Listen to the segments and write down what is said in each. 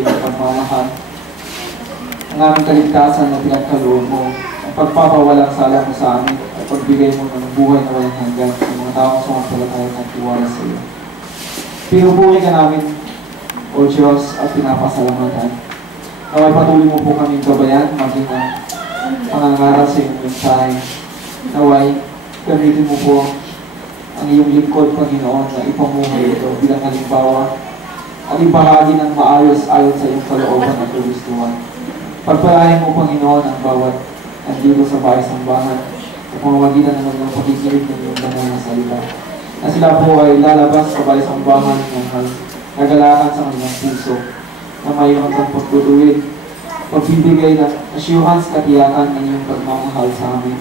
iyong pagmamahal. Ang aming kaligtasan na pinagkaloob mo, ang pagpapawalang sala mo sa amin, at pagbigay mo ng buhay na walang hanggan sa mga taong sumampalataya at tiwala sa iyo. Pinupuri ka namin, O Diyos, at pinapasalamatan. Naway patuloy mo po kaming gabayan, maging ang pangangaral sa iyong mensahe. Naway, gamitin mo po ang iyong lingkod, Panginoon, na ipamuhay ito bilang halimbawa at ibahagi ng maayos ayon sa iyong kalooban at kagustuhan. Pagpalain mo, Panginoon, ang bawat nandito sa bahay-sambahan sa pamamagitan ng mga pakikinig ng iyong banal na salita. Na sila po ay lalabas sa bahay-sambahan ng nagalakan sa kanilang puso na mayroon kang pagtutuwid, pagbibigay ng assurance katiyakan ng iyong pagmamahal sa amin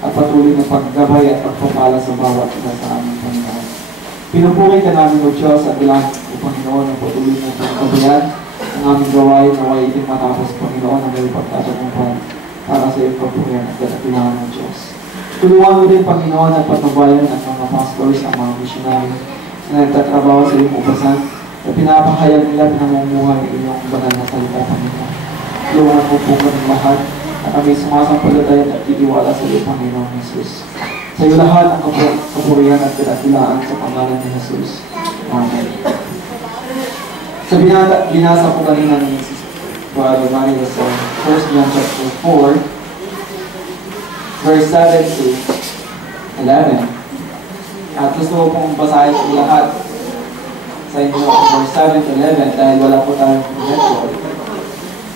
at patuloy na paggabay at pagpapala sa bawat isa sa aming Panginoon. Pinupuri ka namin, O Diyos, at ilang o Panginoon ang patuloy na pagkabayan ang aming gawain na way iting matapos, Panginoon, ang may pagtatagumpay para sa iyong pagpurihan at katilangan ng Diyos. Tulungan mo din, Panginoon, at patnubayan ang mga pastors, ang mga missionary na nagtatrabaho sa iyong upasan at pinapahayag nila pinamumuhay ng iyong banal na salita, Panginoon. Tulungan mo po kami lahat at kami sumasampalataya at titiwala sa iyo, Panginoon Jesus. Sa iyo lahat ang kapurihan at katilaan sa pangalan ni Jesus. Amen. Sa binasa po kanina ni Brother Mario sa 1 John chapter 4, verse 7 to 11. At gusto ko pong basahin po lahat sa inyo verse 7 to 11 dahil wala po tayong projector.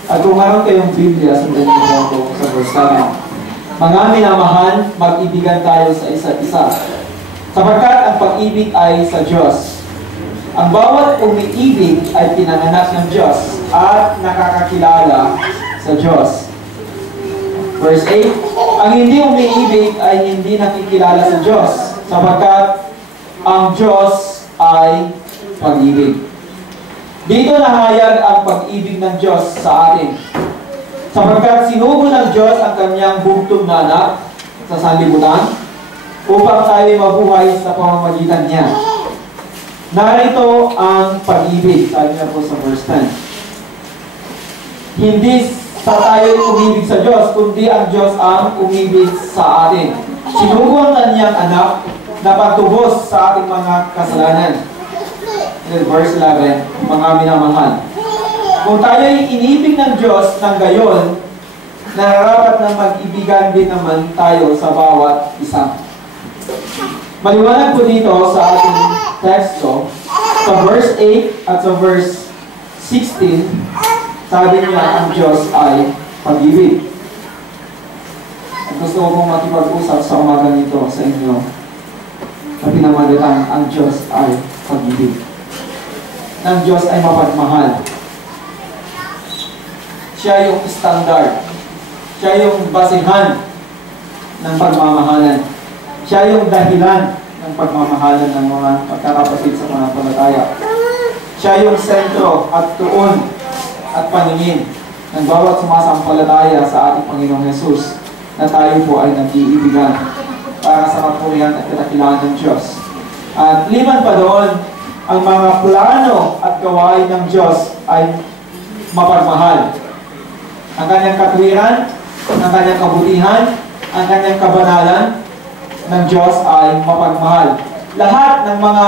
At kung meron kayong Biblia, sundan niyo po sa verse 7. Mga minamahal, mag-ibigan tayo sa isa't isa, sapagkat ang pag-ibig ay sa Diyos. Ang bawat umiibig ay pinanganak ng Diyos at nakakakilala sa Diyos. Verse 8, ang hindi umiibig ay hindi nakikilala sa Diyos, sapagkat ang Diyos ay pag-ibig. Dito nahayag ang pag-ibig ng Diyos sa atin, sapagkat sinugo ng Diyos ang kanyang bugtong na anak sa sanlibutan upang tayo mabuhay sa pamamagitan niya. Narito ang pag-ibig, sabi na po sa verse 10. Hindi sa tayo umibig sa Diyos, kundi ang Diyos ang umibig sa atin. Sinugo ang kanyang anak na pagtubos sa ating mga kasalanan. Verse 11, mga minamahal. Kung tayo'y inibig ng Diyos ng gayon, nararapat na mag-ibigan din naman tayo sa bawat isa. Maliwanag po dito sa ating teksto, sa verse 8 at sa verse 16, sabi niya ang Diyos ay pag-ibig. At gusto ko pong makipag-usap sa umaga nito sa inyo na pinamagatang ang Diyos ay pag-ibig. Ang Diyos ay mapagmahal. Siya yung standard. Siya yung basihan ng pagmamahalan. Siya yung dahilan ng pagmamahalan ng mga magkakapatid sa pananampalataya. Siya yung sentro at tuon at paningin ng bawat sumasampalataya sa ating Panginoong Jesus na tayo po ay nag-iibigan para sa kapurihan at kadakilaan ng Diyos. At liman pa doon, ang mga plano at gawain ng Diyos ay mapagmahal. Ang kanyang katwiran, ang kanyang kabutihan, ang kanyang kabanalan ng Diyos ay mapagmahal. Lahat ng mga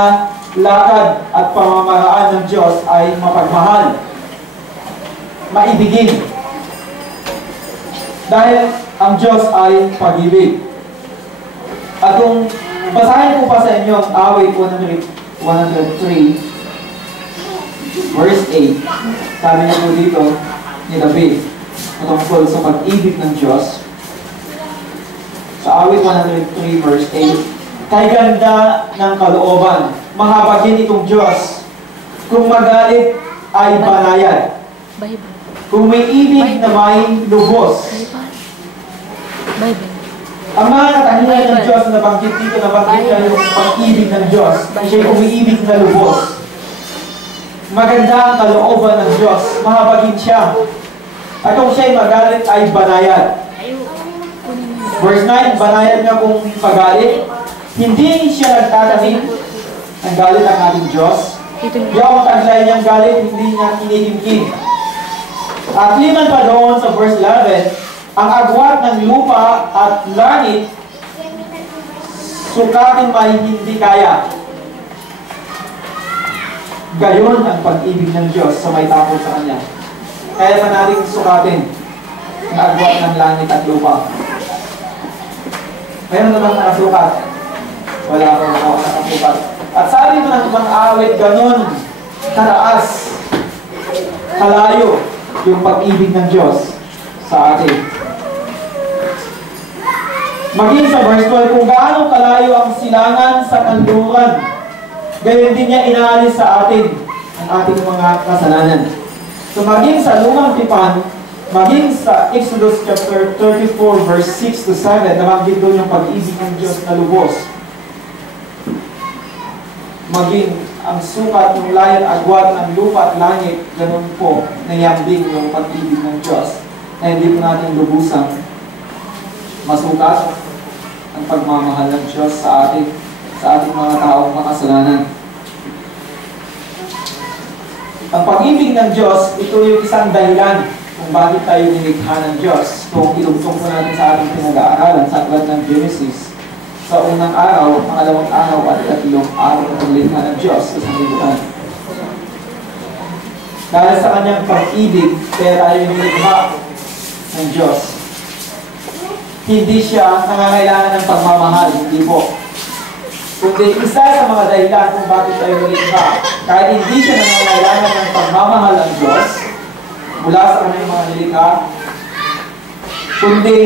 lakad at pamamaraan ng Diyos ay mapagmahal. Maibigin. Dahil ang Diyos ay pag-ibig. At kung basahin ko pa sa inyo ang awit 103, verse 8, sabi niya po dito ni David, tungkol sa pag-ibig ng Diyos. Sa awit 103, verse 8, kay ganda ng kalooban, mahabagin itong Diyos. Kung magalit ay banayad. Kung may ibig na may lubos. Ang mga katangian ng Diyos na banggit dito, nabanggit niya yung pag-ibig ng Diyos. Siya'y umiibig na lubos. Maganda ang kalooban ng Diyos. Mahabagin siya. At kung siya'y magalit ay banayad. Verse 9, banayad nga kung pagalit. Hindi siya nagtatanim ng galit ng ating Diyos. Di ako taglay niyang galit, hindi niya kinikimkim. At liman pa doon sa verse 11, ang agwat ng lupa at langit, sukatin may hindi kaya. Gayon ang pag-ibig ng Diyos sa may takot sa Kanya. Kaya pa natin sukatin ang agwat ng langit at lupa. Meron na bang nakasukat? Wala akong nakasukat. At sabi mo ng ibang awit, ganon karaas, kalayo yung pag-ibig ng Diyos sa atin. Maging sa verse 12, kung gaano kalayo ang silangan sa kanluran, gayon din niya inaalis sa atin ang ating mga kasalanan. So maging sa lumang tipan, maging sa Exodus chapter 34 verse 6 to 7, nabanggit doon yung pag-ibig ng Diyos na lubos. Maging ang sukat ng layan, agwat ng lupa at langit, ganun po, nayambing yung pag-ibig ng Diyos na hindi po natin lubusang masukat ang pagmamahal ng Diyos sa ating mga taong makasalanan. Ang pag-ibig ng Diyos, ito yung isang dahilan kung bakit tayo nilikha ng Diyos. Kung ilugtong po natin sa ating pinag-aaralan sa aklat ng Genesis, sa unang araw, pangalawang araw at ikatlong araw ng likha ng Diyos sa sanlibutan. Dahil sa kanyang pag-ibig, kaya tayo nilikha ng Diyos. Hindi siya nangangailangan ng pagmamahal, hindi po. Kundi isa sa mga dahilan kung bakit tayo nilikha. Kahit hindi siya nangangailangan ng pagmamahal ng Diyos mula sa kanyang mga nilikha, kundi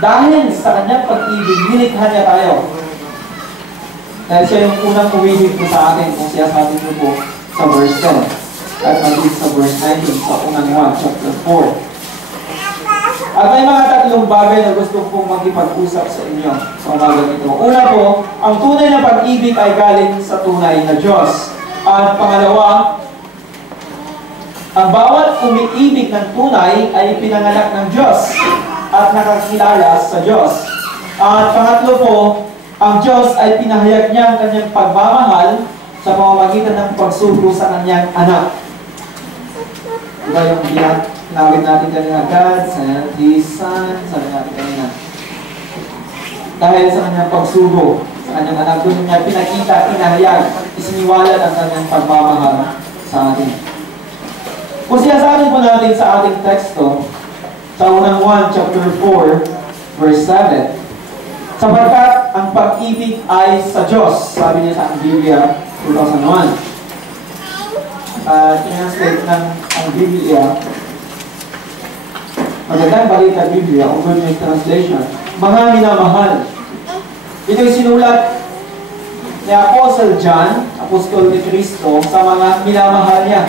dahil sa kanyang pag-ibig, nilikha niya tayo. Dahil siya yung unang uwihig po sa atin kung siya sabi niyo po sa verse 10 at maging sa verse 19 sa unang 1, chapter 4. At may mga tatlong bagay na gusto kong makipag-usap sa inyo sa umagang ito. Una po, ang tunay na pag-ibig ay galing sa tunay na Diyos. At pangalawa, ang bawat umiibig ng tunay ay pinanganak ng Diyos at nakakilala sa Diyos. At pangatlo po, ang Diyos ay pinahayag niya ang kanyang pagmamahal sa pamamagitan ng pagsugo sa kanyang anak. Diba yung ginawin natin kanina, God sent His Son, sabi natin kanina. Dahil sa kanyang pagsugo sa kanyang anak, doon niya pinakita, pinahayag, isiniwalat ang kanyang pagmamahal sa atin. Kung sinasabi po natin sa ating teksto, sa unang 1, chapter 4, verse 7, sapagkat ang pag-ibig ay sa Diyos, sabi niya sa Biblia 2001. Translate ng ang Biblia, magandang balita Biblia, o Good News Translation, mga minamahal. Ito yung sinulat ni Apostle John, Apostol ni Cristo, sa mga minamahal niya,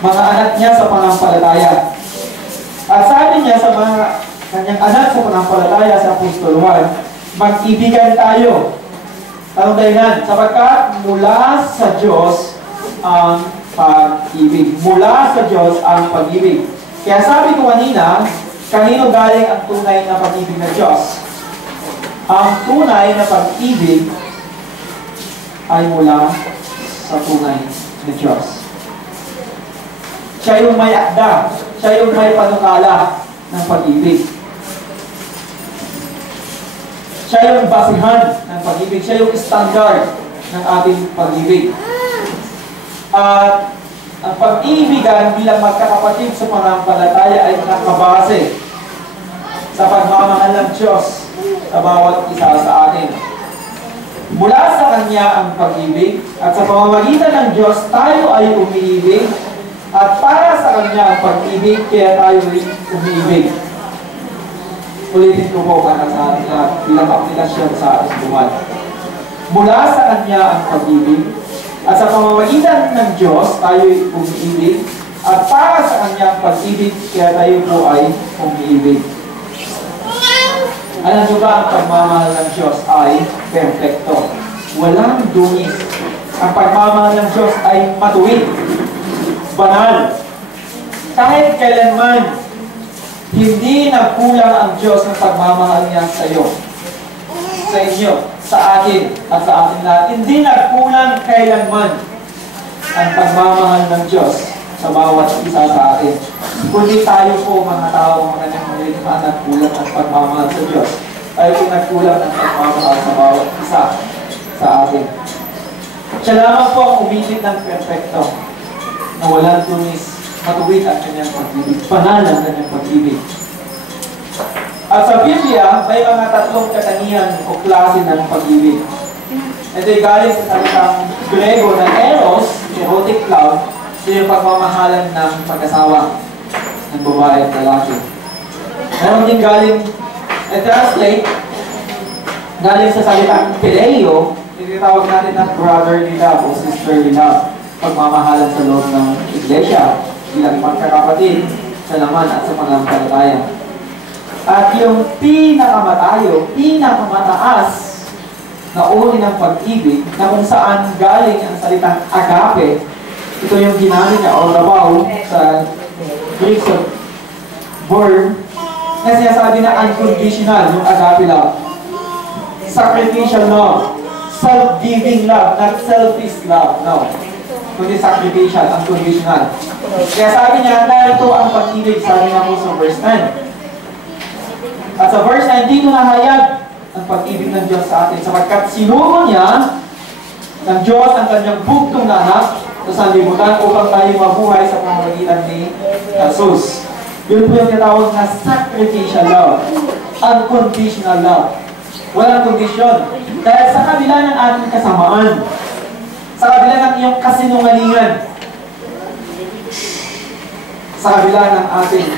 mga anak niya sa pananampalataya. At sabi niya sa mga kanyang anak sa pananampalataya sa Apostol 1, mag-ibigan tayo. Anong dahilan? Sapagkat mula sa Diyos ang pag-ibig. Mula sa Diyos ang pag-ibig. Kaya sabi ko kanina, kanino galing ang tunay na pag-ibig ng Diyos? Ang tunay na pag-ibig ay mula sa tunay na Diyos. Siya yung may akda, siya yung may panukala ng pag-ibig. Siya yung basihan ng pag-ibig, siya yung standard ng ating pag-ibig. At ang pag-ibigan bilang magkakapatid sa pananampalataya ay nakabase sa pagmamahal ng Diyos sa bawat isa sa atin. Mula sa Kanya ang pag-ibig at sa pamamagitan ng Diyos tayo ay umiibig at para sa Kanya ang pag-ibig kaya tayo rin umiibig. Ulitin ko po para sa ating lahat bilang aplikasyon sa ating buhay. Mula sa Kanya ang pag-ibig at sa pamamagitan ng Diyos tayo'y umiibig at para sa Kanyang pag-ibig kaya tayo po ay umiibig. Alam nyo ba ang pagmamahal ng Diyos ay perfecto? Walang dungis. Ang pagmamahal ng Diyos ay matuwid, banal. Kahit kailanman, hindi nagkulang ang Diyos ng pagmamahal niya sa iyo, sa inyo, sa akin, at sa atin lahat. Hindi nagkulang kailanman ang pagmamahal ng Diyos sa bawat isa sa atin. Kundi tayo po mga tao, mga nangyayaring nagkulang ng pagmamahal sa Diyos. Tayo po nagkulang ng pagmamahal sa bawat isa sa atin. Siya lamang po ang umilit ng perfecto na walang tumis, matuwid ang kanyang pag-ibig, banal ang kanyang pag-ibig. At sa Biblia, may mga tatlong katangian o klase ng pag-ibig. Ito'y galing sa salitang Grego na eros, erotic love, ito yung pagmamahalan ng pag-asawa ng babae at lalaki. Meron din galing, translate, galing sa salitang phileo, tinatawag natin na brotherly love o sisterly love, pagmamahalan sa loob ng iglesia, bilang magkakapatid sa laman at sa pananampalataya. At yung pinakamataas na uri ng pag-ibig, na kung saan galing ang salitang agape, ito yung ginamit niya, o rabaw, sa Greek verb, na sinasabi na unconditional, yung agape love. Sacrificial love. Self-giving love, not selfish love, no. Kundi sacrificial, unconditional. Kaya sabi niya, narito ang pag-ibig, sabi nga po sa verse 9. At sa verse 9, dito nahayag ang pag-ibig ng Diyos sa atin, sapagkat sinugo niya ng Diyos ang kanyang bugtong na anak sa sanlibutan upang tayo mabuhay sa pamamagitan ni Jesus. Yun po yung tinatawag na sacrificial love, unconditional love. Walang kondisyon. Dahil sa kabila ng ating kasamaan, sa kabila ng iyong kasinungalingan, sa kabila ng ating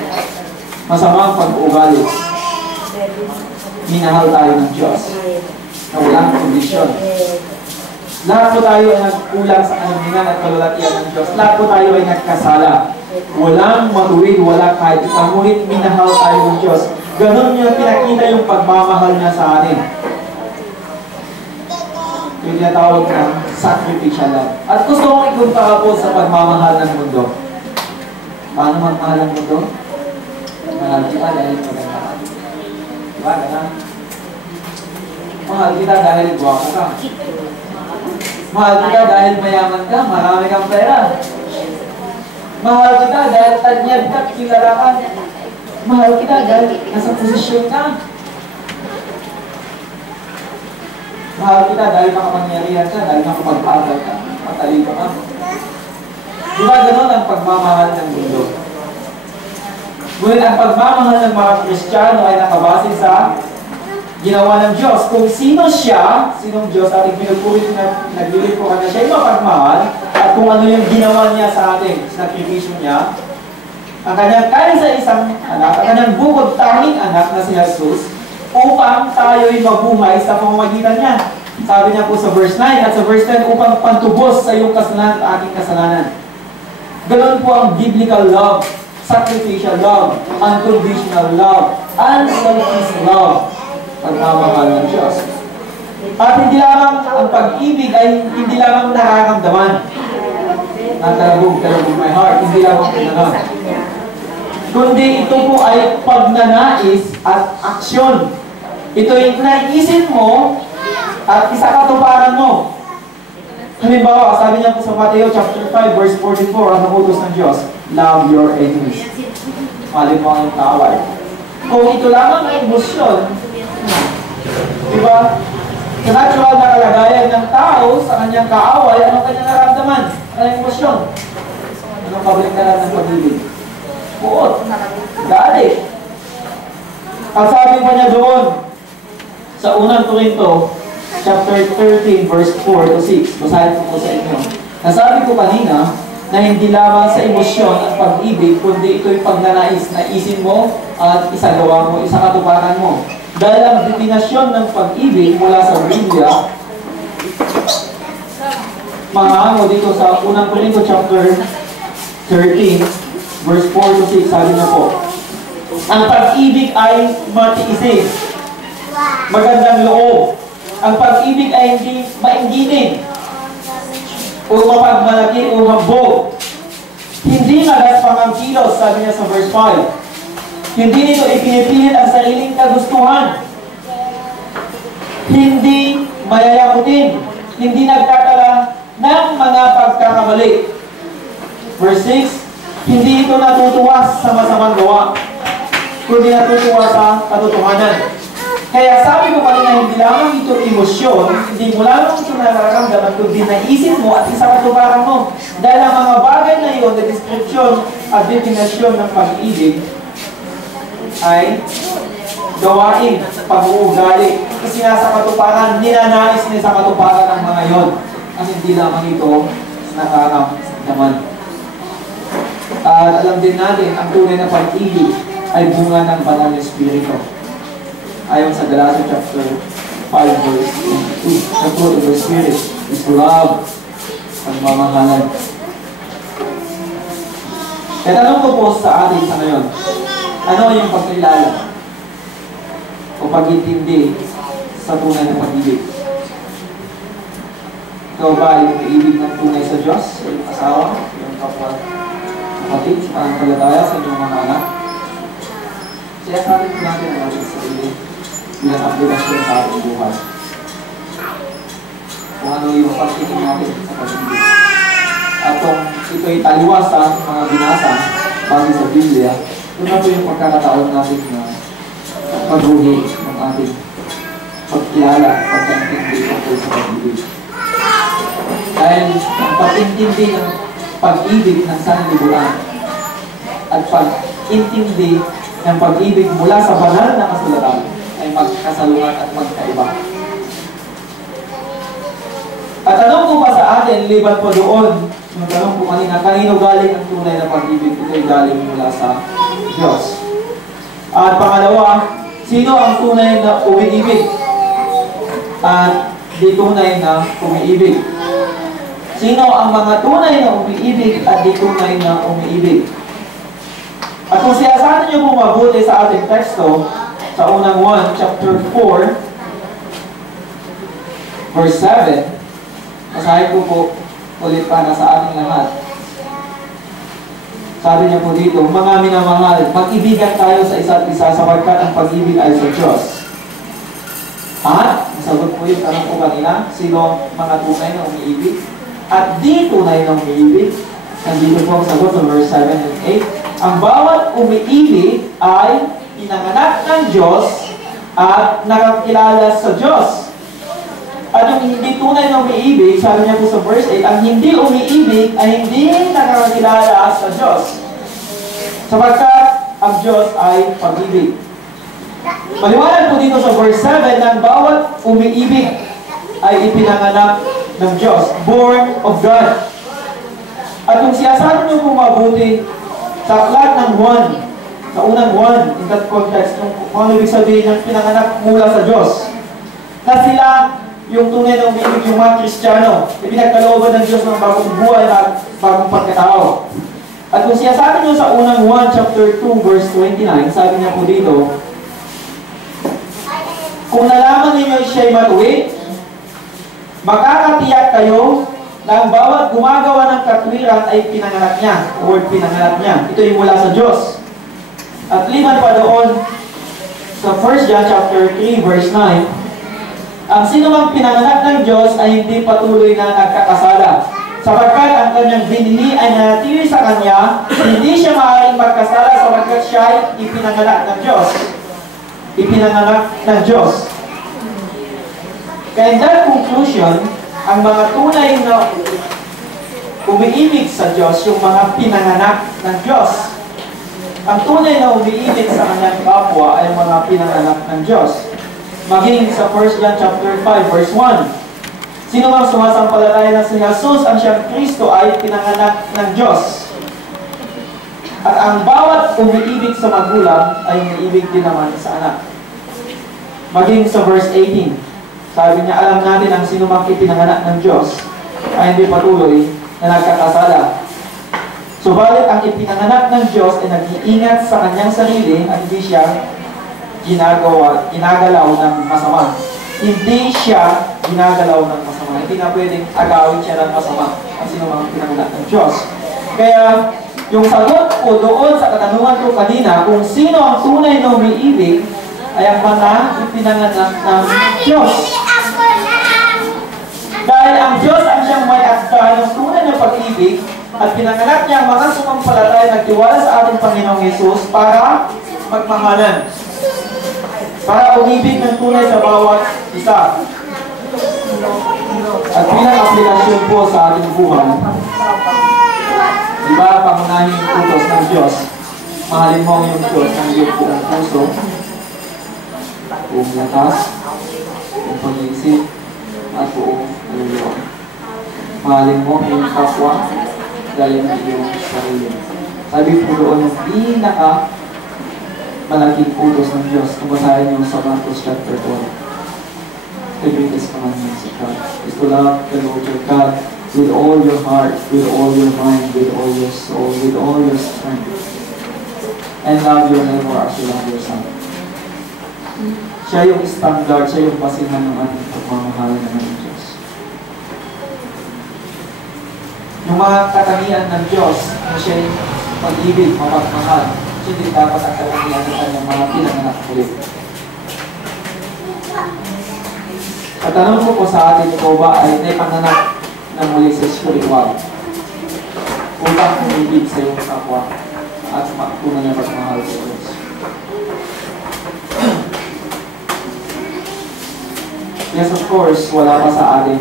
masamang pag-uugali, minahal tayo ng Diyos na walang kondisyon. Lahat po tayo ay nagkulang sa kanuningan at kalulatian ng Diyos. Lahat po tayo ay nagkasala. Walang matuwid, walang kahit isa. Ngunit minahal tayo ng Diyos. Ganon niya pinakita yung pagmamahal niya sa atin. Yung tinatawag ng sacrificial love. At gusto kong ikumpara po sa pagmamahal ng mundo. Paano magmahal ng mundo? Mahal kita dahil maganda. Diba? Ganun? Mahal kita dahil guwapo ka. Mahal kita dahil mayaman ka, marami kang pera. Mahal kita dahil tanyag ka, kilala ka. Mahal kita dahil nasa posisyon ka. Mahal kita dahil makapangyarihan ka, dahil nakapag-aral ka, matalino ka. Diba gano'n ang pagmamahal ng mundo? Ngunit ang pagmamahal ng mga Kristiyano ay nakabase sa ginawa ng Diyos. Kung sino siya, sinong Diyos, ating pinupuri na naglilip ko na siya ay mapagmahal, at kung ano yung ginawa niya sa atin, sa sakripisyo niya, ang kanyang kaisa-isang anak, ang kanyang bukod tanging anak na si Jesus, upang tayo'y mabuhay sa pamamagitan niya. Sabi niya po sa verse 9 at sa verse 10, upang pantubos sa iyong kasalanan at aking kasalanan. Ganon po ang biblical love, sacrificial love, unconditional love, unselfish love, pagmamahal ng Diyos. At hindi lamang ang pag-ibig ay hindi lamang nararamdaman. Natalabog my heart, hindi lamang pinanang. Kundi ito po ay pagnanais at aksyon. Ito yung naiisip mo at isakatuparan mo. Halimbawa, sabi niya po sa Mateo chapter 5 verse 44, ang utos ng Diyos, love your enemies. Mahalin mo ang iyong kaaway. Kung ito lamang ay emosyon, diba? Sa natural na kalagayan ng tao sa kanyang kaaway, anong kanyang naramdaman? Anong emosyon? Anong kabaliktaran ng pag-ibig? Puot. Galit. Ang sabi pa niya doon, sa unang Korinto, chapter 13, verse 4 to 6, basahin ko po sa inyo. Nasabi ko kanina, na hindi lamang sa emosyon at pag-ibig, kundi ito'y pagnanais na isin mo at isagawa mo, isakatuparan mo. Dahil ang definasyon ng pag-ibig mula sa Biblia, mahango dito sa unang Korinto chapter 13, verse 4 to 6, sabi niya po, ang pag-ibig ay matiisin, magandang loob. Ang pag-ibig ay hindi maingginin, o mapagmalaki o hambog. Hindi magaspang ang kilos, sabi niya sa verse 5. Hindi nito ipinipilit ang sariling kagustuhan. Hindi mayayakutin. Hindi nagtatala ng mga pagkakamali. Verse 6, Hindi ito natutuwa sa masamang gawa, kundi natutuwa sa katotohanan. Kaya sabi ko kanina, hindi lamang ito emosyon, hindi mo lamang ito nararamdaman, kundi naisip mo at isa katuparan mo. Dahil ang mga bagay na iyon, na description at definasyon ng pag-ibig, ay gawain, pag-uugali. Kasi nasa katuparan, ninanais na sa katuparan ng mga yon. At hindi lamang ito nakaramdaman. At alam din natin, ang tunay na pag-ibig ay bunga ng banal na Espiritu. Ayon sa Galatians chapter 5 verse 2, the fruit of the Spirit is love, pagmamahalan. Kaya tanong ko po sa atin sa ngayon, ano yung pagkilala o pag-intindi sa tunay na pag-ibig? Ikaw ba ay ibig ng tunay sa Diyos, sa iyong asawa, sa iyong kapatid, sa pananampalataya, sa iyong mga anak? Kaya sabi ko natin ang ating sarili bilang aplikasyon sa ating buhay. Kung ano yung pagtikin natin sa pag-ibig. At kung ito'y taliwas sa ating mga binasa base sa Biblia, ito na po yung pagkakataon natin na pagruhi ng ating pagkilala, pagkaintindi tungkol sa pag-ibig. Dahil ang pag-intindi ng pag-ibig ng sanlibutan at pag-intindi ng pag-ibig mula sa banal na kasulatan ay magkasalungat at magkaiba. At tanong ko pa sa atin, liban po doon, yung tanong ko kanino galing ang tunay na pag-ibig? Ito'y galing mula sa Diyos. At pangalawa, sino ang tunay na umiibig? At di tunay na umiibig. Sino ang mga tunay na umiibig at di tunay na umiibig? At kung siyasatin niyo po mabuti sa ating teksto, sa unang 1, chapter 4, verse 7, masahin ko po ulit para sa ating lahat. Sabi niya po dito, mga minamahal, mag-ibigan tayo sa isa't isa sapagkat ang pag-ibig ay sa Diyos. At, nasagot po yung tanong ko kanina, sino mga tunay na umiibig? At di tunay na umiibig. Nandito po ang sagot sa verse 7 and 8. Ang bawat umiibig ay pinanganak ng Diyos at nakakilala sa Diyos. At yung hindi tunay na umiibig, sabi niya po sa verse 8, ang hindi umiibig ay hindi nakakilala sa Diyos. Sapagkat ang Diyos ay pag-ibig. Maliwanag po dito sa verse 7 na bawat umiibig ay ipinanganak ng Diyos, born of God. At kung siyasabi niyo po mabuti sa aklat ng 1, sa unang 1, in that context, kung ano ibig sabihin ng pinanganak mula sa Diyos, na sila yung tunay na umiibig, yung mga Kristiyano, ipinagkalooban ng Diyos ng bagong buhay at bagong pagkatao. At kung siyasabi niyo sa unang 1, chapter 2, verse 29, sabi niya po dito, kung nalaman ninyo siya'y matuwid, makakatiyak kayo na ang bawat gumagawa ng katwiran ay pinanganak niya, o word pinanganak niya. Ito yung mula sa Diyos. At liman pa doon, sa 1 John chapter 3, verse 9, ang sinumang pinanganak ng Diyos ay hindi patuloy na nagkakasala. Sapagkat ang kanyang binhi ay nanatili sa kanya, hindi siya maaaring magkasala sapagkat siya ay ipinanganak ng Diyos. Ipinanganak ng Diyos. Kaya in that conclusion, ang mga tunay na umiibig sa Diyos, yung mga pinanganak ng Diyos. Ang tunay na umiibig sa kanyang kapwa ay mga pinanganak ng Diyos. Maging sa 1 John chapter 5, verse 1. Sino mang sumasampalataya na si Jesus ang siyang Kristo ay pinanganak ng Diyos. At ang bawat umiibig sa magulang ay umiibig din naman sa anak. Maging sa verse 18. Sabi niya, alam natin ang sino mang ipinanganak ng Diyos ay hindi patuloy na nagkakasala. Subalit ang ipinanganak ng Diyos ay nag-iingat sa kanyang sarili at hindi siya ginagalaw ng masama. Hindi siya ginagalaw ng masama. Hindi na pwedeng agawin siya ng masama ang sino mang ipinanganak ng Diyos. Kaya, yung sagot ko doon sa katanungan ko kanina, kung sino ang tunay na umiibig, ay ang mga ipinanganak ng Diyos. Dahil ang Diyos ang siyang may akda ng tunay na pag-ibig, At pinanganak niya ang mga sumampalataya nagtiwala sa ating Panginoong Yesus para magmahalan. Para umibig ng tunay sa bawat isa. At bilang aplikasyon po sa ating buhay, di ba, pangunahing utos ng Diyos, mahalin mo ang iyong Diyos ng iyong buong puso, buong lakas, buong pag-iisip, at buong kaluluwa. Mahalin mo ang iyong kapwa, galing ng iyong sarili. Sabi po doon yung malaking utos ng Diyos. Kung basahin niyo sa Marcos chapter 4. The greatest commandments of God is to love the Lord your God with all your heart, with all your mind, with all your soul, with all your strength. And love your neighbor as you love yourself. Siya yung standard, siya yung basihan ng ating pagmamahalan ng ating Diyos. Yung mga katangian ng Diyos na siya'y pag-ibig, mapagmahal, siya din dapat ang katangian ng kanyang mga pinanganak ulit. At tanong ko po sa atin, ikaw ba ay naipanganak na muli sa spiritual upang umibig sa iyong kapwa at tunay na pagmahal sa Diyos? Yes, of course, wala pa sa atin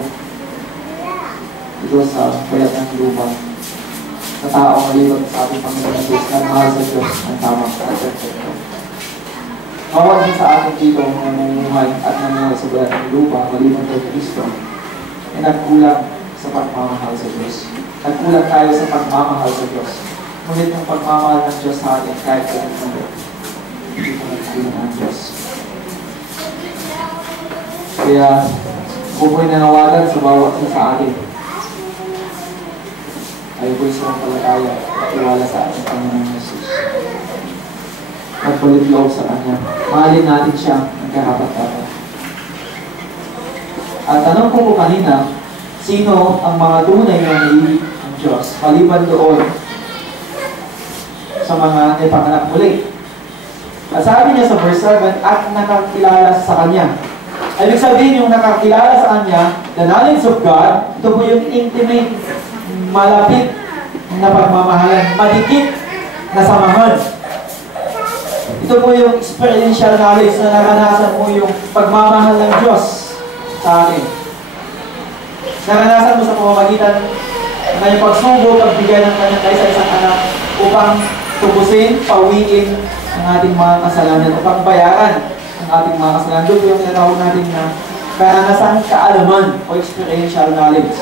ito sa bayat ng lupa na taong malibag sa ating Panginoon Diyos na mahal sa Diyos ng tama at perfecto. Bawat din sa atin dito na namumuhay at namuhay sa bayat ng lupa maliban kay Kristo ay nagkulang sa pagmamahal sa Diyos. Nagkulang tayo sa pagmamahal sa Diyos. Ngunit yung pagmamahal ng Diyos sa atin kahit kung ano, hindi ko nagkulang ang Diyos. Kaya, bukoy nanawagan sa bawat isa sa atin. Ay bukoy sa palataya at iwala sa ating Panginoong Yesus. Magpalit loob sa Kanya. Mahalin natin siya ng karapat-dapat. At tanong ko po kanina, sino ang mga tunay na naiibig ng Diyos maliban doon sa mga naipanganak muli? At sabi niya sa verse 7, at nakakilala sa Kanya. Ibig sabihin yung nakakilala sa Kanya, the knowledge of God, ito po yung intimate, malapit na pagmamahalan, madikit na samahan. Ito po yung experiential knowledge na naranasan mo yung pagmamahal ng Diyos sa atin. Naranasan mo sa pamamagitan ng yung pagsubo, pagbigay ng Kanya sa isang anak upang tubusin, pawiin ang ating mga kasalanan, upang bayaran ang ating mga kasalanan. Doon yung tinatawag natin na karanasan kaalaman o experiential knowledge.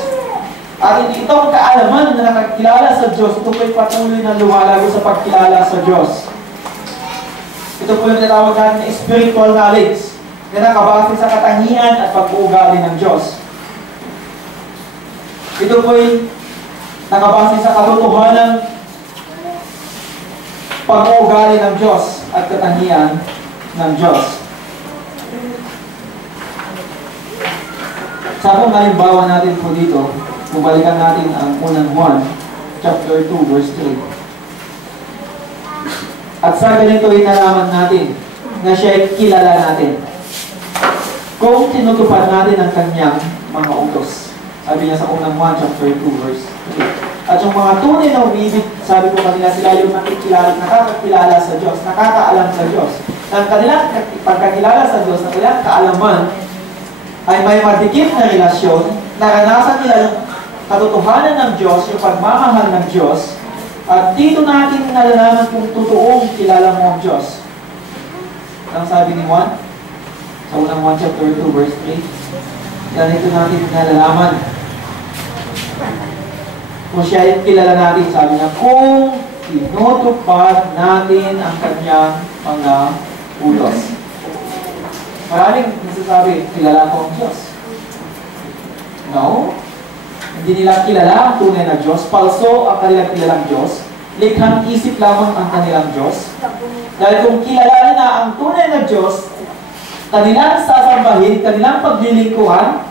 At itong kaalaman na nakakilala sa Diyos, ito po yung patuloy na lumalago sa pagkilala sa Diyos. Ito po yung tinatawag natin na spiritual knowledge na nakabase sa katangian at pag-uugali ng Diyos. Ito po yung nakabase sa katotohanan pag-uugali ng Diyos at katangian ng Diyos. Sa akong halimbawa natin po dito, kung balikan natin ang unang Juan, chapter 2, verse 3. At sa ganito ay nalaman natin na siya'y kilala natin kung tinutupad natin ang kanyang mga utos. Sabi niya sa unang Juan, chapter 2, verse 3. At yung mga tunay na umibig, sabi ko kanila, sila yung nakakakilala sa Diyos, nakakaalam sa Diyos. Ang kanilang pagkakilala sa Diyos, ang kanilang kaalaman, ay may madikit na relasyon, naranasan nila yung katotohanan ng Diyos, yung pagmamahal ng Diyos, at dito natin nalalaman kung totoong kilala mo ang Diyos. Ang sabi ni Juan, sa unang 1 chapter 2, verse 3, ganito natin nalalaman kung siya yung kilala natin. Sabi niya, kung tinutupad natin ang kanyang mga utos. Maraming nasasabi, kilala ko ang Diyos. No. Hindi nila kilala ang tunay na Diyos. Palso ang kanilang kilalang Diyos. Likhang isip lamang ang kanilang Diyos. Dahil kung kilala na ang tunay na Diyos, kanilang sasambahin, kanilang paglilingkuhan,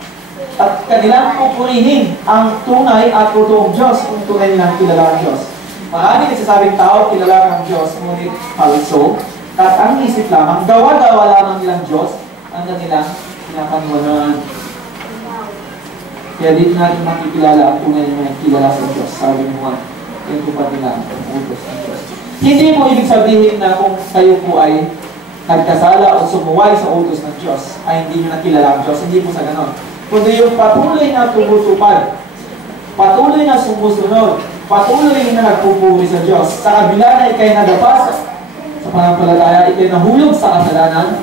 at kanilang pupurihin ang tunay at totoong Diyos kung tunay nilang kilala ang Diyos. Maraming nagsasabing tao, kilala ang Diyos, ngunit palso. At ang isip lamang, gawa-gawa lamang nilang Diyos ang kanilang pinapaniwalaan. Kaya dito natin makikilala ang tunay na kilala sa Diyos. Sabi ni Juan, ito pa nila ang utos ng Diyos. Hindi mo ibig sabihin na kung kayo po ay nagkasala o sumuway sa utos ng Diyos, ay hindi nyo nakilala ang Diyos. Hindi po sa ganon. Kundi yung patuloy na tumutupad, patuloy na sumusunod, patuloy na nagpupuri sa Diyos. Sa kabila na ikay nadapas sa pananampalataya, ikay nahulog sa kasalanan,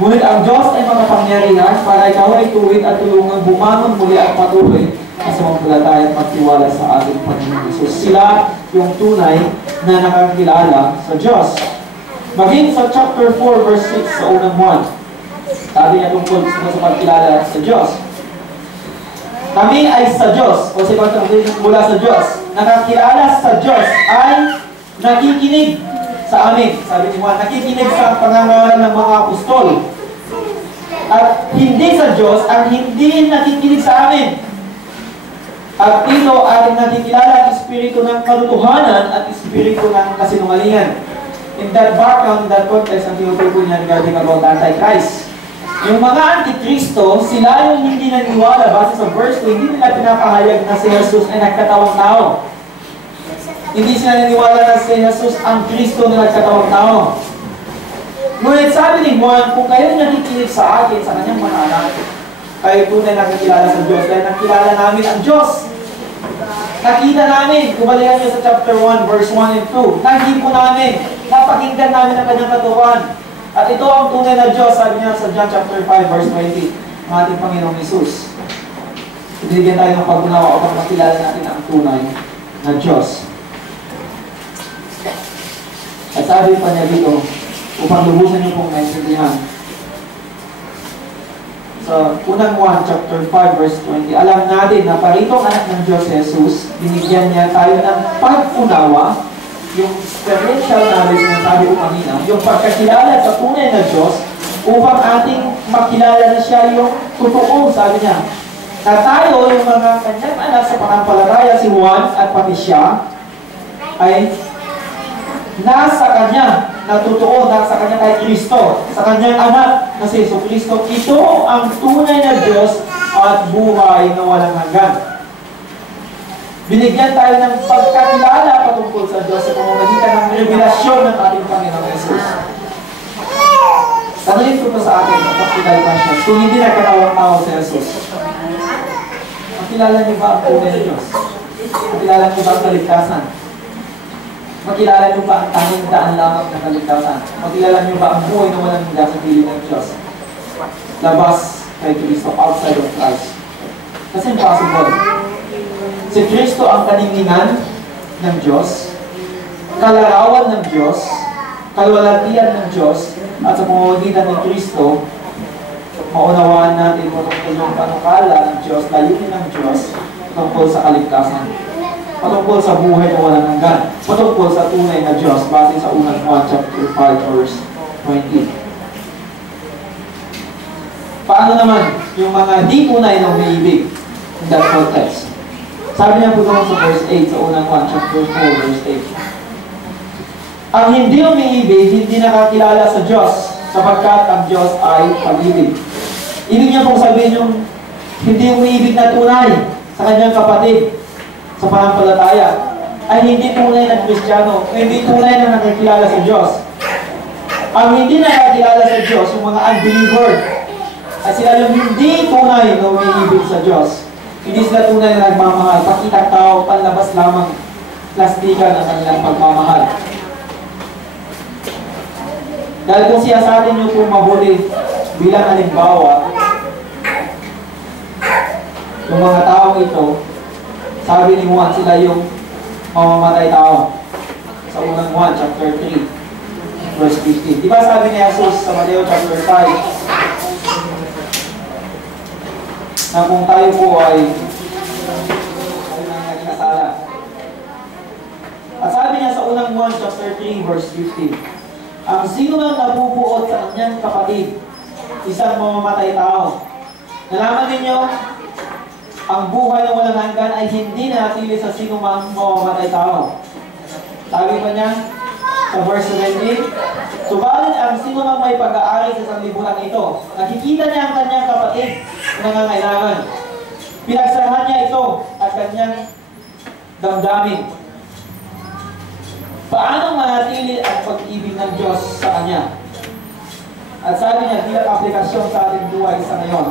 ngunit ang Diyos ay makapangyarihan para ikaw ay tuwid at tulungan bumangon muli at patuloy na sumampalataya at magtiwala sa ating Panginoon Jesus. Sila yung tunay na nakakilala sa Diyos. Maging sa chapter 4 verse 6 sa unang 1, sabi niya tungkol sa pagkilala sa Diyos. Kami ay sa Diyos, o sa pagkakilala mula sa Diyos. Nakakilala sa Diyos ay nakikinig sa amin. Sabi ni Juan, nakikinig sa pangangaral ng mga apostol. At hindi sa Diyos ang hindi nakikinig sa amin. At ito ay nakikilala ang espiritu ng katotohanan at espiritu ng kasinungalingan. In that background, that context, ang tinutukoy niya regarding about Antichrist. Yung mga Antikristo, sila yung hindi naniwala base sa verse 2, hindi nila pinapahayag na si Jesus ay nagkatawang tao. Hindi sila naniwala na si Jesus ang Kristo na nagkatawang tao. Ngunit sabi ni Juan, kung kayo nakikinig sa akin, sa kanyang mga anak, kayo tunay nakikilala sa Diyos dahil nakilala namin ang Diyos. Nakita namin, kumalihan niyo sa chapter 1, verse 1 and 2. Nakita namin, napakinggan namin ang kanyang katuruan. At ito ang tunay na Diyos, sabi niya sa John chapter 5, verse 20, ng ating Panginoong Jesus. Ibigyan tayo ng pag-unawa upang makilala natin ang tunay na Diyos. At sabi pa niya dito, upang lubusan niyo pong maintindihan. Sa unang 1, chapter 5, verse 20, alam natin na paritong anak ng Diyos Jesus, binigyan niya tayo ng pag-unawa, yung experiential knowledge na sabi ko kanina, yung pagkakilala sa tunay na Diyos, upang ating makilala na siya yung totoo, sabi niya. Na tayo, yung mga kanyang anak sa pananampalataya, si Juan at pati siya, ay nasa kanya, na totoo, nasa kanya kay Kristo, sa kanyang anak na si Jesucristo. Ito ang tunay na Diyos at buhay na walang hanggan. Binigyan tayo ng pagkakilala patungkol sa Diyos sa pamamagitan ng revelasyon ng ating Panginoong Jesus. Tanungin ko sa atin ang practical question. Kung hindi nagkatawang tao si Jesus, makilala niyo ba ang tunay na Diyos? Makilala niyo ba ang kaligtasan? Makilala niyo ba ang tanging daan lamang ng kaligtasan? Makilala niyo ba ang buhay na walang hanggan sa piling ng Diyos? Labas kay Kristo, outside of Christ. Kasi impossible. Si Kristo ang kaninginan ng Diyos, kalarawan ng Diyos, kalwalatian ng Diyos, at sa pamamagitan ng Kristo, maunawaan natin patungkol yung panukala ng Diyos, layunin ng Diyos, patungkol sa kaligtasan, patungkol sa buhay na walang hanggan, patungkol sa tunay na Diyos, base sa unang 1 chapter 5, verse 20. Paano naman yung mga di tunay na umiibig in that context? Sabi niya po doon sa verse 8, sa unang 1, chapter 4, verse 8. Ang hindi umiibig, hindi nakakilala sa Diyos, sapagkat ang Diyos ay pag-ibig. Ibig niya pong sabihin yung hindi umiibig na tunay sa kanyang kapatid, sa pananampalataya, ay hindi tunay na Kristiyano, hindi tunay na nakakilala sa Diyos. Ang hindi nakakilala sa Diyos, yung mga unbeliever, ay sila yung hindi tunay na umiibig sa Diyos. Hindi sila tunay na nagmamahal. Pakitang tao, panlabas lamang plastikan ang kanilang pagmamahal. Dahil kung siya sa atin yung mabuti bilang halimbawa, yung mga taong ito, sabi ni Juan, sila yung mamamatay tao. Sa unang 1, chapter 3, verse 15. Di ba sabi ni Jesus sa Mateo chapter 5, na kung tayo po ay nagkasala. At sabi niya sa unang 1, chapter 3, verse 15, ang sino mang nabubuot sa kanyang kapatid, isang mamamatay tao. Nalaman ninyo, ang buhay na walang hanggan ay hindi natili sa sino mang mamamatay tao. Sabi pa niya, sa verse 17, subalit ang sino mang may pag-aari sa sanlibutan ito, nakikita niya ang kanyang kapatid na nangangailangan. Pinagsarahan niya ito at kanyang damdamin. Paano manatili ang pag-ibig ng Diyos sa Kanya? At sabi niya, bilang aplikasyon sa ating buhay sa ngayon,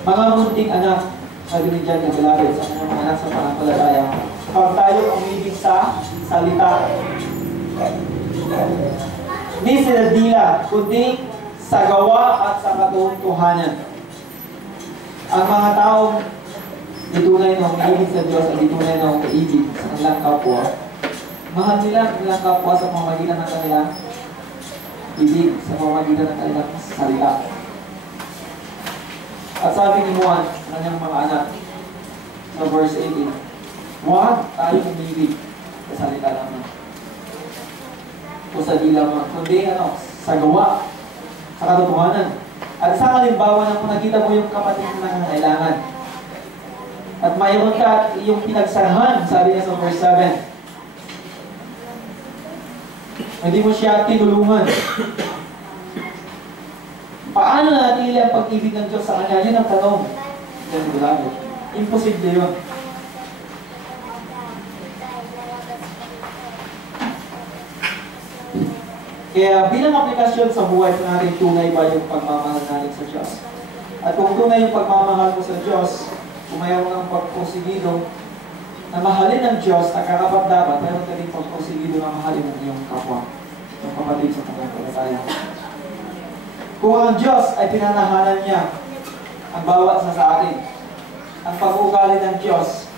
mga munting anak, sabi ni John Gabalabit sa kanyang mga anak sa pananampalataya, kapag tayo umibig sa salita, hindi sila dila, kundi sa gawa at sa katotohanan. Ang mga taong ditunay na umiibig sa Diyos at ditunay na umiibig sa kanilang kapwa, mahal nila ang kanilang kapwa sa pamamagitan ng kanilang ibig, sa pamamagitan ng kanilang salita. At sabi ni Juan, kanyang mga anak, sa verse 18, huwag tayo umibig sa salita lamang o sa di lamang, kundi sa gawa, sa katotohanan. At sa halimbawa na kung nakita mo yung kapatid na nangangailangan at mayroon ka at iyong pinagsarahan, sabi niya sa verse 7, hindi mo siya tinulungan. Paano natili ang pag-ibig ng Diyos sa Kanya? Yun ang tanong. Imposible yun. Kaya bilang aplikasyon sa buhay natin, tunay ba yung pagmamahal natin sa Diyos? At kung tunay yung pagmamahal mo sa Diyos, kung mayroon kang pagpusigido na mahalin ng Diyos na karapat-dapat, mayroon ka rin pagpusigido na mahalin ng iyong kapwa, ng kapatid sa pananampalataya. Kung ang Diyos ay pinanahanan niya ang bawat isa sa atin, ang pag-uugali ng Diyos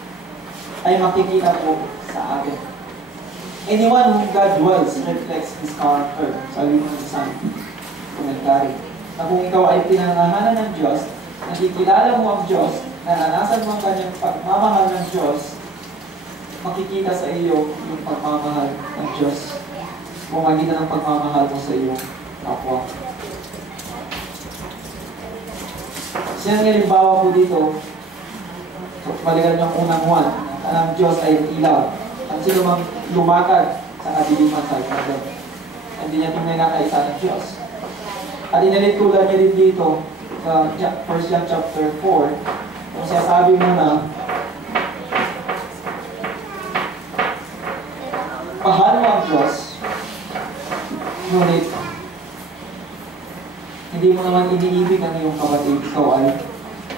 ay makikita po sa atin. Anyone whom God dwells reflects His character. Sabi mo ng isang komentary. Na kung ikaw ay pinangahanan ng Diyos, nakikilala mo ang Diyos, naranasan mo ang kanyang pagmamahal ng Diyos, makikita sa iyo yung pagmamahal ng Diyos. Kung magitan ang pagmamahal mo sa iyo, kapwa. Siyang halimbawa po dito, balikan yung unang one, ang Diyos ay ilaw. At sino mang lumakad sa kadiliman sa ito, hindi niya tunay na kaisa ng Diyos. At inalitulad niya din dito sa 1 John chapter 4, kung sinasabi mo na, mahal mo ang Diyos, ngunit hindi mo naman iniibig ang iyong kapatid, ikaw ay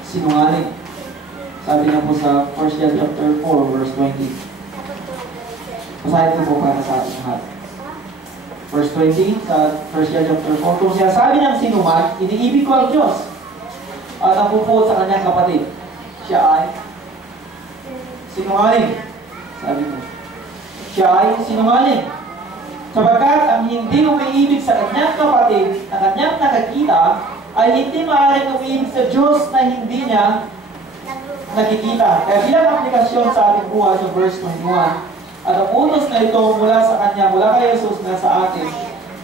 sinungaling. Sabi niya po sa 1 John chapter 4, verse 20. Masahin ko po para sa ating lahat. Verse 20, sa 1 John chapter 4, kung sinasabi niyang sinuman, iniibig ko ang Diyos at ang pupuot sa kanyang kapatid, siya ay sinungaling. Sabi mo, siya ay sinungaling. Sapagkat ang hindi umiibig sa kanyang kapatid na kanyang nakakita ay hindi maaaring umiibig sa Diyos na hindi niya nakikita. Kaya bilang aplikasyon sa ating buhay sa verse 21, at ang utos na ito mula sa Kanya, mula kay Jesus na sa atin,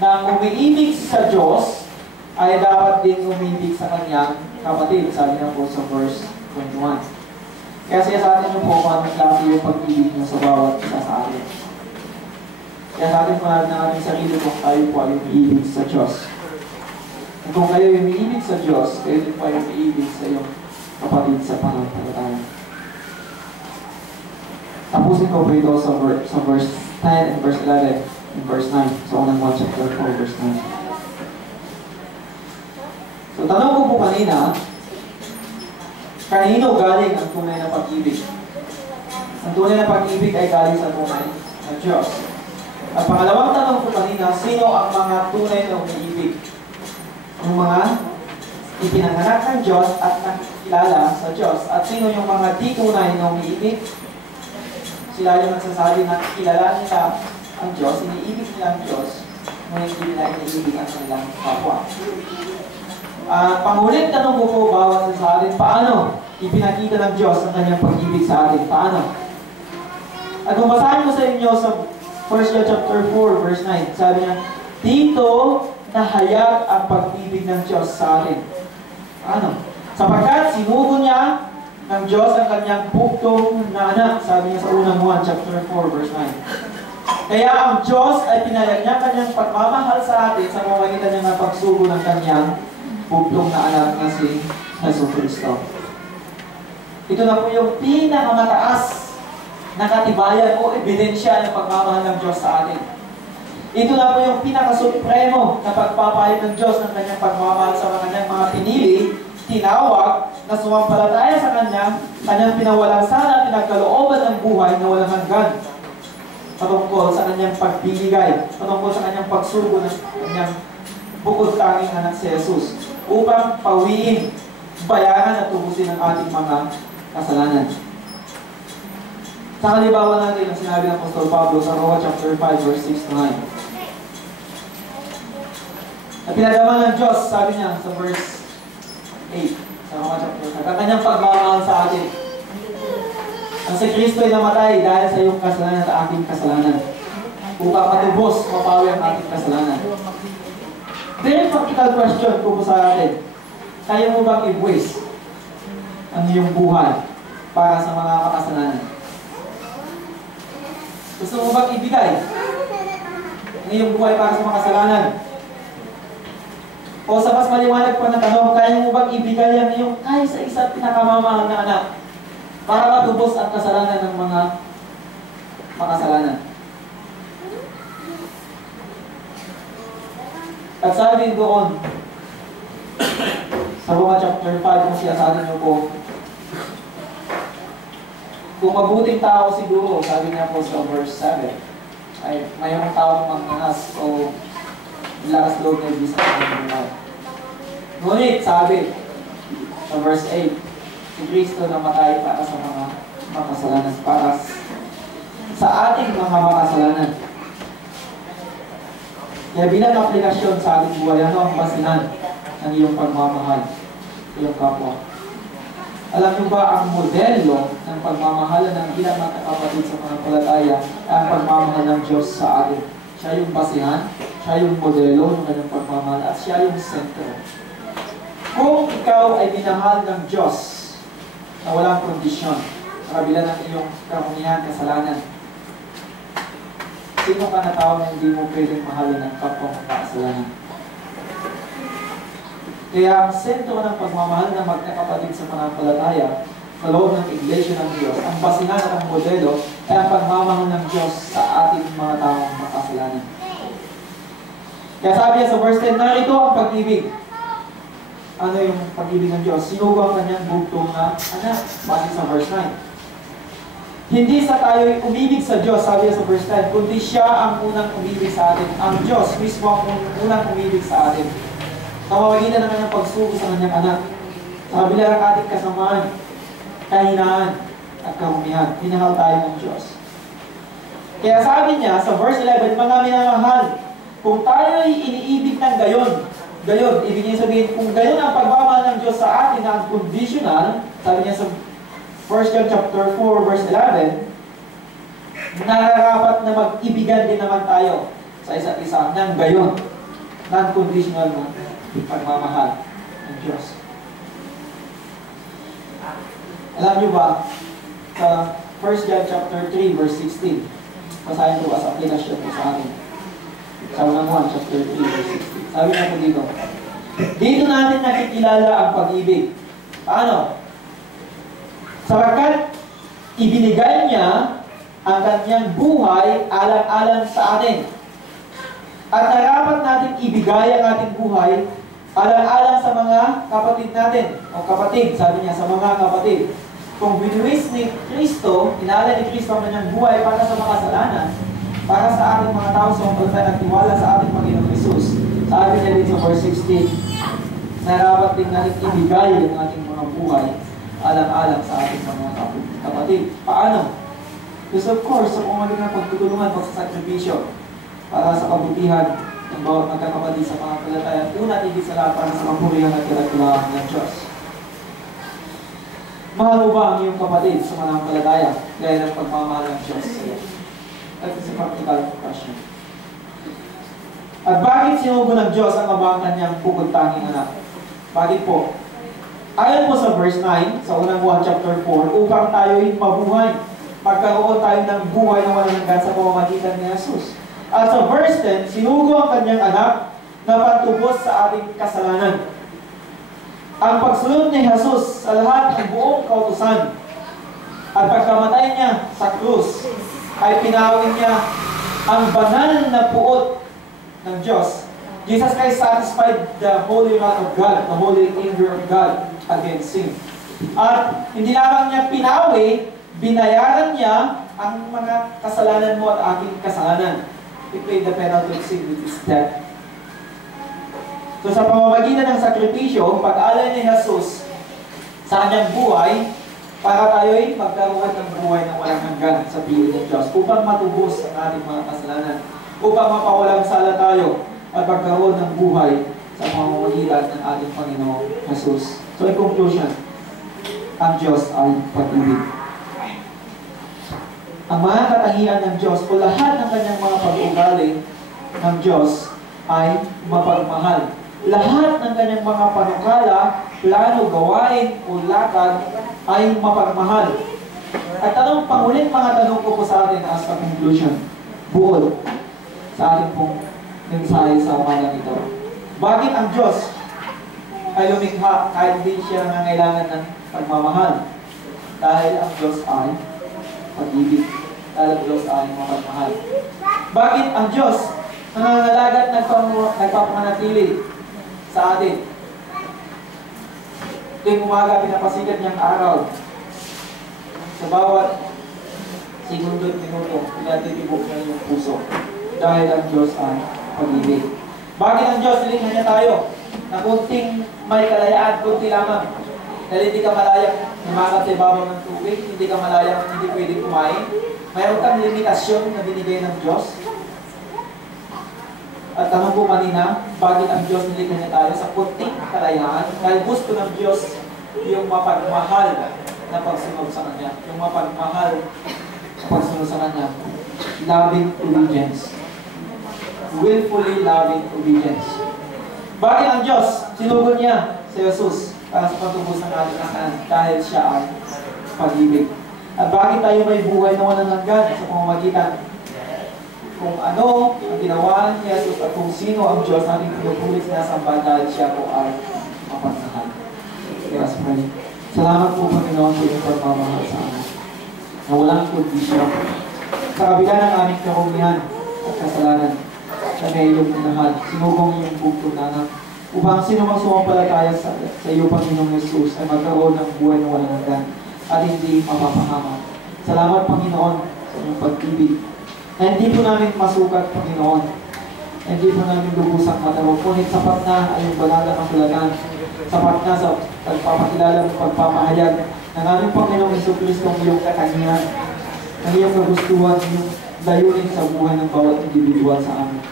na ang umiibig sa Diyos ay dapat din umiibig sa Kanyang kapatid. Sabi na po sa verse 21. Kaya siya sa atin yung po kung anong klase yung pag-ibig niyo sa bawat isa sa atin. Kaya sa atin panahal na ating sarili kung tayo po ay umiibig sa Diyos. At kung kayo yung umiibig sa Diyos, kayo din po ay umiibig sa iyong kapatid sa pananampalataya. Tapusin ko po ito sa verse 10 and verse 11 and verse 9. So, unang 1 chapter 4, verse 9. So, tanong ko po kanina, kanino galing ang tunay na pag-ibig? Ang tunay na pag-ibig ay galing sa tunay na Diyos. At pangalawang tanong ko kanina, sino ang mga tunay na umiibig? Yung mga ipinanganak ng Diyos at nakikilala sa Diyos. At sino yung mga di tunay na umiibig? Sila yung nagsasabi na kilala nila ang Diyos, iniibig nila ang Diyos, ngunit hindi nila iniibig ang kanilang kapwa. Pangulit tanong ko po bawat sa atin, paano ipinakita ng Diyos ang kanyang pag-ibig sa atin? Paano? At kung basahin ko sa inyo sa 1 John chapter 4, verse 9, sabi niya, dito nahayag ang pag-ibig ng Diyos sa atin. Ano? Sapagkat sinugo niya ng Diyos ang kanyang buktong na anak, sabi niya sa unang 1, chapter 4, verse 9. Kaya ang Diyos ay pinayag niya kanyang pagmamahal sa atin sa pamamagitan niya ng pagsugo ng kanyang buktong na anak na si Jesus Cristo. Ito na po yung pinakamataas na katibayan o ebidensya ng pagmamahal ng Diyos sa atin. Ito na po yung pinakasupremo na pagpapahayag ng Diyos ng kanyang pagmamahal sa kanyang mga pinili, tinawag, na sumampalataya sa kanyang pinawalang sana, pinagkalooban ng buhay na walang hanggan. Patungkol sa kanyang pagbibigay, patungkol sa kanyang pagsugo ng kanyang bukod tanging anak si Jesus, upang pawiin, bayaran at tubusin ang ating mga kasalanan. Sa halimbawa natin ang sinabi ng Apostol Pablo sa Roma chapter 5 verse 6 to 9. At pinagawa ng Diyos, sabi niya sa verse 8 sa Roma chapter 5, ang kanyang pagmamahal sa atin. Ang si Kristo ay namatay dahil sa iyong kasalanan at aking kasalanan, upang matubos, mapawi ang ating kasalanan. Very practical question po sa atin. Kaya mo bang i-waste ang iyong buhay para sa mga makasalanan? Gusto mo bang ibigay ang iyong buhay para sa makasalanan? O sa mas maliwanag pa na tanong, kaya mo bang ibigay ang iyong kahit sa isa't pinakamamahal na anak para matubos ang kasalanan ng mga makasalanan? At sabi doon, sa Roma chapter 5, kung sinasabi niyo po, kung mabuting tao siguro, sabi niya po sa verse 7, ay mayroong taong mangahas o lakas loob na ibig sa kanyang buhay. Ngunit, sabi, sa verse 8, si Kristo namatay para sa mga makasalanan, para sa ating mga makasalanan. Kaya bilang aplikasyon sa ating buhay, ano ang basihan ng iyong pagmamahal sa iyong kapwa? Alam niyo ba ang modelo ng pagmamahalan ng ilang mga kapatid sa pananampalataya ay ang pagmamahal ng Diyos sa atin? Siya yung basihan, siya yung modelo ng kanyang pagmamahal, at siya yung sentro. Kung ikaw ay minahal ng Diyos na walang kondisyon, sa kabila ng iyong kamunihan, kasalanan, sino ka na tao na hindi mo pwedeng mahalin ng kapwa mong kasalanan? Kaya ang sentro ng pagmamahal ng magkakapatid sa pananampalataya sa loob ng Iglesia ng Diyos, ang basihan at ang modelo ay ang pagmamahal ng Diyos sa ating mga taong makasalanan. Kaya sabi niya sa verse 10, narito ang pag-ibig. Ano yung pag-ibig ng Diyos? Sinugo ang kanyang bugtong na anak, base sa verse 9. Hindi sa tayo'y umibig sa Diyos, sabi sa verse 10, kundi siya ang unang umibig sa atin. Ang Diyos mismo ang unang umibig sa atin. Sa mamagitan ng kanyang pagsugo sa kanyang anak. Sa kabila ng ating kasamaan, kahinaan, at karumihan, minahal tayo ng Diyos. Kaya sabi niya sa verse 11, mga minamahal, kung tayo'y iniibig ng gayon, ibig niya sabihin, kung gayon ang pagmamahal ng Diyos sa atin na unconditional, sabi niya sa 1 John chapter 4 verse 11, nararapat na mag-ibigan din naman tayo sa isa't isa ng gayon, non-conditional na pagmamahal ng Diyos. Alam niyo ba, sa 1 John chapter 3 verse 16, basahin ko as aplikasyon po sa atin. Sa 1 chapter 3 verse 16. Sabi niya po dito, dito natin nakikilala ang pag-ibig. Paano? Sapagkat ibinigay niya ang kanyang buhay alang-alang sa atin. At narapat natin ibigay ang ating buhay alang-alang sa mga kapatid natin. O kapatid, sabi niya, sa mga kapatid. Kung binuwis ni Kristo, inaalay ni Kristo ang kanyang buhay para sa makasalanan, para sa ating mga tao sa umpalatan at tiwala sa ating Panginoong Jesus. Sabi niya dito sa verse 16, narapat din natin ibigay ang ating mga buhay alang-alang sa ating mga kapatid. Paano? Because of course, sa pamagitan ng pagtutulungan, pagsasakripisyo para sa kabutihan ng bawat magkakapatid sa pananampalataya, una higit sa lahat para sa kapurihan at kinagkulaan ng Diyos. Mahal mo ba ang iyong kapatid sa pananampalataya gaya ng pagmamahal ng Diyos sa iyo? That is a practical question. At bakit sinugo ng Diyos ang abang kanyang pupultanging anak? Bakit po? Ayon po sa verse 9, sa unang 1 chapter 4, upang tayo'y mabuhay. Magkaroon tayo ng buhay na walang hanggan sa pamamagitan ni Jesus. At sa verse 10, sinugo ang kanyang anak na patubos sa ating kasalanan. Ang pagsunod ni Jesus sa lahat ng buong kautusan At pagkamatay niya sa krus, ay pinawin niya ang banal na puot ng Diyos. Jesus Christ satisfied the holy wrath of God, the holy anger of God against sin. At hindi lamang niya pinawi, binayaran niya ang mga kasalanan mo at aking kasalanan. He paid the penalty of sin with His death. So sa pamamagitan ng sakripisyo, pag-alay ni Jesus sa kanyang buhay, para tayo'y magkaroon ng buhay na walang hanggan sa piling ng Diyos, upang matubos ang ating mga kasalanan, upang mapawalang sala tayo at magkaroon ng buhay sa pamamagitan ng ating Panginoong Jesus. So in conclusion, ang Diyos ay pag-ibig. Ang mga katangian ng Diyos o lahat ng kanyang mga pag-uugali ng Diyos ay mapagmahal. Lahat ng kanyang mga panukala, plano, gawain o lakad ay mapagmahal. At panguling mga tanong ko po sa atin as a conclusion, buod sa ating pong mensahe sa umagang ito. Bakit ang Diyos ay lumikha kahit hindi siya nangangailangan ng pagmamahal? Dahil ang Diyos ay pag-ibig. Dahil ang Diyos ay mapagmahal. Bakit ang Diyos nangangalaga at nagpapanatili sa atin? Tuwing umaga, pinapasikat niyang araw. Sa bawat segundo at minuto, pinatitibok niya yung puso. Dahil ang Diyos ay pag-ibig. Bakit ang Diyos nilikha niya tayo? Na kunting may kalayaan, kunti lamang. Dahil hindi ka malayang lumakad sa ibabaw ng tubig, hindi ka malayang hindi pwede kumain. Mayroon kang limitasyon na binigay ng Diyos. At tanong po kanina, bakit ang Diyos nilikha niya tayo sa kunting kalayaan? Dahil gusto ng Diyos yung mapagmahal na pagsunod sa Kanya. Yung mapagmahal na pagsunod sa Kanya. Loving obedience. Willfully loving obedience. Bakit ang Diyos? Sinugod niya si Jesus para sa patubos ng ating kasalanan dahil siya ay pag-ibig. At bakit tayo may buhay na walang hanggan sa pamamagitan kung ano ang ginawa ni Jesus at kung sino ang Diyos natin pinupulit sinasamba dahil siya po ay mapagmahal. Let us pray. Salamat po, Panginoon, po yung pagmamahal sa amin. Na walang kondisyon. Sa kabila ng aming karumihan at kasalanan na may iyong minahal, sinubong iyong bugtong nanak upang sino mang sumampalataya sa iyo, Panginoong Jesus, ay magkaroon ng buhay na walang hanggan at hindi mapapahamak. Salamat, Panginoon, sa iyong pag-ibig. Na hindi po namin masukat, Panginoon. Hindi po namin lubusang matarong. Ngunit sapat na ay yung banal na kasulatan. Sapat na sa pagpapakilala ng pagpapahayag ng aming Panginoong Jesucristo ang iyong katangian, ang iyong kagustuhan, ang iyong layunin sa buhay ng bawat individual sa amin.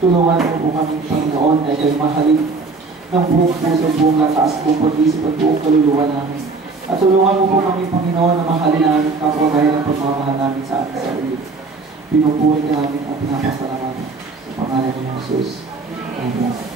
Tulungan mo po kami, Panginoon, na ikaw mahalin ng buong puso, buong lakas, buong pag-isip at buong kaluluwa namin. At tulungan mo po kami, Panginoon, na mahalin namin kapwa dahil ang pagmamahal namin sa ating sarili. Pinupuri namin at pinapasalamatan sa pangalan ni Jesus. Amen.